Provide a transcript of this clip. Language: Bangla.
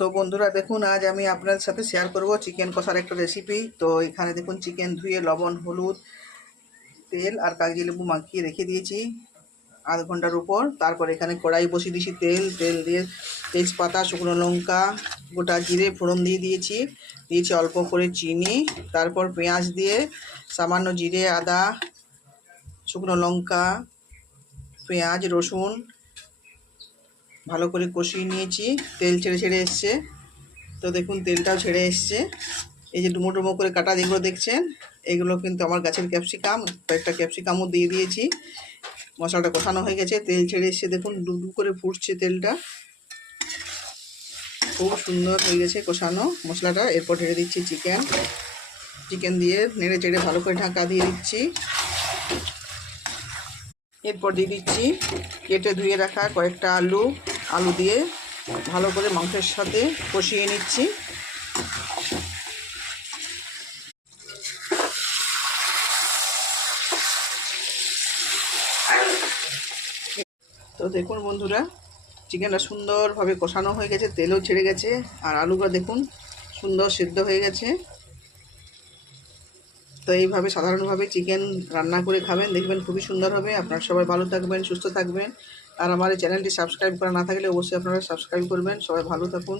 তো বন্ধুরা দেখুন, আজ আমি আপনাদের সাথে শেয়ার করব চিকেন কষার একটা রেসিপি। তো এখানে দেখুন, চিকেন ধুয়ে লবণ, হলুদ, তেল আর কাগজি লেবু মাখিয়ে রেখে দিয়েছি আধ ঘন্টার উপর। তারপর এখানে কড়াই বসিয়ে দিয়েছি, তেল দিয়ে তেজপাতা, শুকনো লঙ্কা, গোটা জিরে ফোড়ন দিয়েছি অল্প করে চিনি। তারপর পেঁয়াজ দিয়ে সামান্য জিরে, আদা, শুকনো লঙ্কা, পেঁয়াজ, রসুন ভালো করে কষিয়ে নিয়েছি। তেল ছেড়ে এসছে। তো দেখুন, তেলটাও ছেড়ে এসছে। এই যে ডুমো ডুমো করে কাটা যেগুলো দেখছেন, এগুলো কিন্তু আমার গাছের ক্যাপসিকাম। কয়েকটা ক্যাপসিকামও দিয়ে দিয়েছি। মশলাটা কষানো হয়ে গেছে, তেল ছেড়ে এসছে। দেখুন, ডুবডু করে ফুটছে তেলটা, খুব সুন্দর হয়ে গেছে কষানো মশলাটা। এরপর ঢেলে দিচ্ছি চিকেন দিয়ে নেড়ে চেড়ে ভালো করে ঢাকা দিয়ে দিচ্ছি। এরপর দিয়ে দিচ্ছি কেটে ধুয়ে রাখা কয়েকটা আলু দিয়ে ভালো করে মাংসের সাথে কষিয়ে নিচ্ছি। তো দেখুন বন্ধুরা, চিকেনটা সুন্দরভাবে কষানো হয়ে গেছে, তেলও ছেড়ে গেছে, আর আলুটা দেখুন সুন্দর সেদ্ধ হয়ে গেছে। তো এইভাবে সাধারণভাবে চিকেন রান্না করে খাবেন, দেখবেন খুবই সুন্দর হবে। আপনারা সবাই ভালো থাকবেন, সুস্থ থাকবেন। আর আমার এই চ্যানেলটি সাবস্ক্রাইব করা না থাকলে অবশ্যই আপনারা সাবস্ক্রাইব করবেন। সবাই ভালো থাকুন।